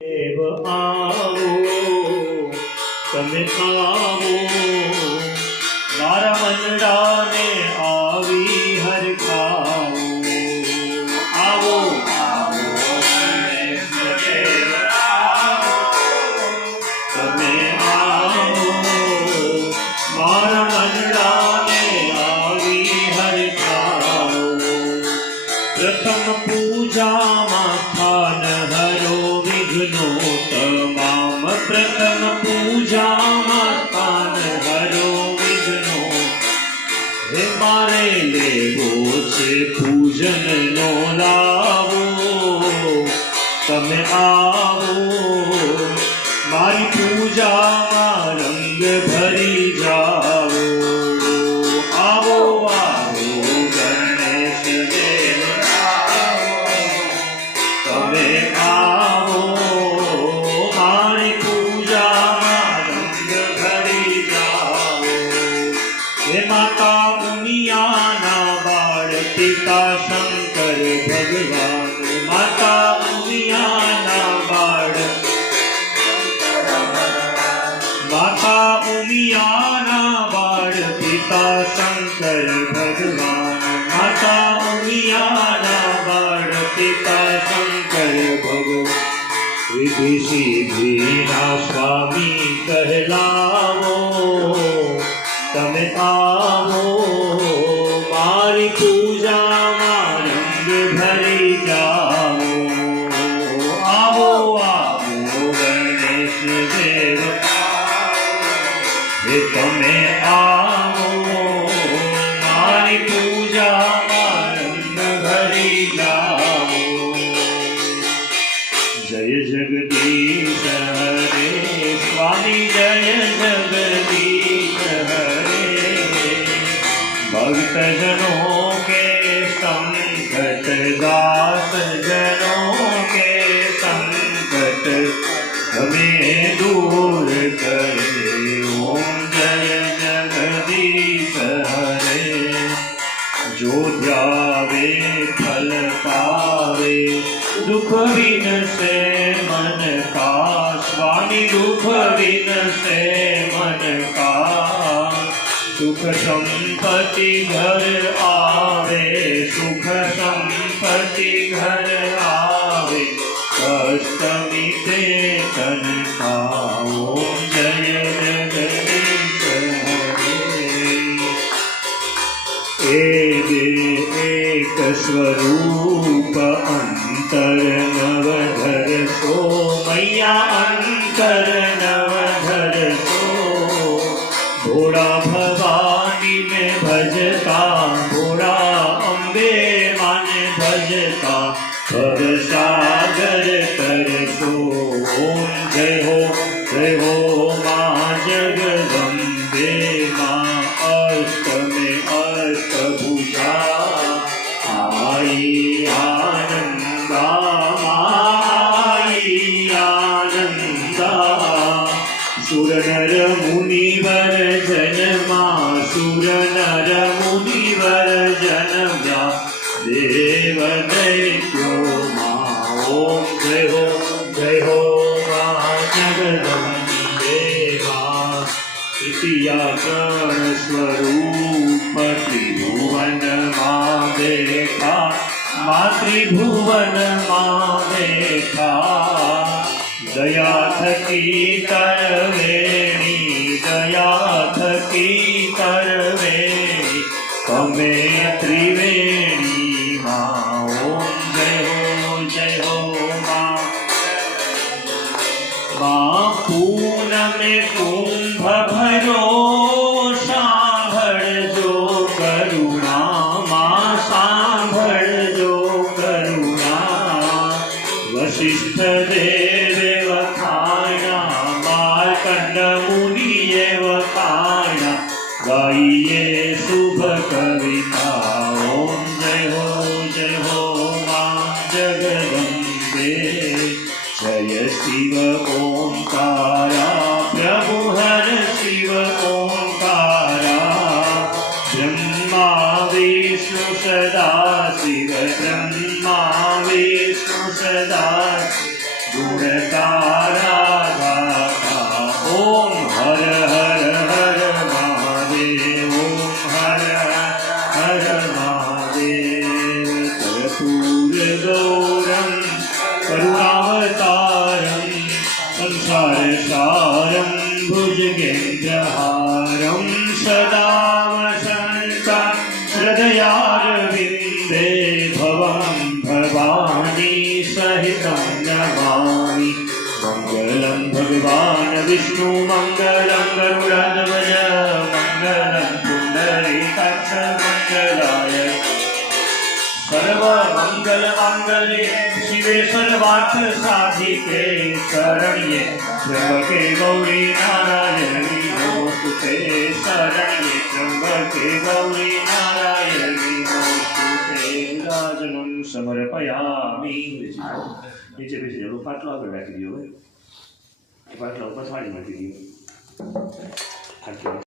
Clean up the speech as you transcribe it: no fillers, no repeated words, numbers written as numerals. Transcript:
દેવ આવો, તમે આવો, મારા મનડાને આવી હરખાવો. આવો આવો દેવ આવો, તમે આવો, મારા મનડાને આવી હરખાવો. પ્રથમ પૂજામાં સ્થાન હરો વિઘ્નો તમામ, પ્રથમ પૂજામાં સ્થાન હરો વિઘ્નો. હે મારે લેવો છે પૂજનનો લાવો, તમે આવો, મારી પૂજામાં રંગ ભરી જાઓ. આવો આવો ગણેશ દેવ આવો, તમે આવો, મારી પૂજામાં રંગ ભરી જાઓ. હે માતા ઉમિયાના બાળ પિતા શંકર ભગવાન, માતા ઉમિયાના બાળ, માતા ઉમિયાના બાળ પિતા શંકર ભગવાન, માતા ઉમિયાના બાળ પિતા શંકર ભગવાન. વિધિ સિદ્ધિના સ્વામી કહેલાવો, તમે આવો, મારી પૂજામાં રંગ ભરી જાઓ. આવો આવો ગણેશ દેવ આવો, તમે આવો, મારી પૂજામાં રંગ ભરી જાઓ. જય જગદીશ હરે સ્વામી, જય જગદીશ હરે. भक्तजनों के संकट, दास जनों के संकट हमें दूर करे. ओम जय जगदीश हरे. जो ध्यावे फल पावे, दुख विन से मन का स्वामी, दुख विन से मन का. सुख संपत्ति घर आवे, सुख संपत्ति घर आवे, कष्ट मिटे तन का. ओम जय जगदीश हरे. एक स्वरूप अंतर नवधर सो, मैया अंतर नवधर सो. भोड़ा भवानी में भजता, भोड़ा अम्बे माने भजता, भव सागर तरसो. ओम जय हो माँ जगदम्बे, माँ अष्टमे अष्टभुजा. आई आनंदा, आई आनंदा. सुर नर मुनिवर जन्मा, सुर नर मुनिवर जन्मा, देव दैत्यो माँ. ओम जय हो माँ जगदम्बे माँ. तृतीया गण स्वरूप त्रिभुवन माँ देखा, माँ त्रिभुवन माँ देखा. दया थकी करवेणी, दया थकी करवेणी, तमे त्रिवेणी माँ. ओम जय हो माँ. माँ पूनमे कुंभ भरो, सांभळजो करुणा, माँ सांभळजो करुणा. वशिष्ठ देव वखाणा, मार्कंड मुनिये वखाणा, गाइये शुभ कविता. ओम जय हो माँ जगदम्बे. जय शिव ओंकारा, प्रभु हर शिव ओंकारा. ब्रह्मा विष्णु सदा शिव, ब्रह्मा विष्णु सदा. गुणता विष्णु मङ्गलं गरुडध्वज मङ्गलं पुण्डरीकाक्ष मङ्गलाय सर्वमङ्गलमाङ्गल्ये शिवे सर्वार्थसाधिके शरण्ये त्र्यम्बके गौरी नारायणी नमोस्तुते शरण्ये त्र्यम्बके गौरी नारायणी नमोस्तुते राजनं समर्पयामि નીચે બેસી જાવ પાટલો આગળ રાખી દો એ પાટલા ઉપર થાળી મૂકી દો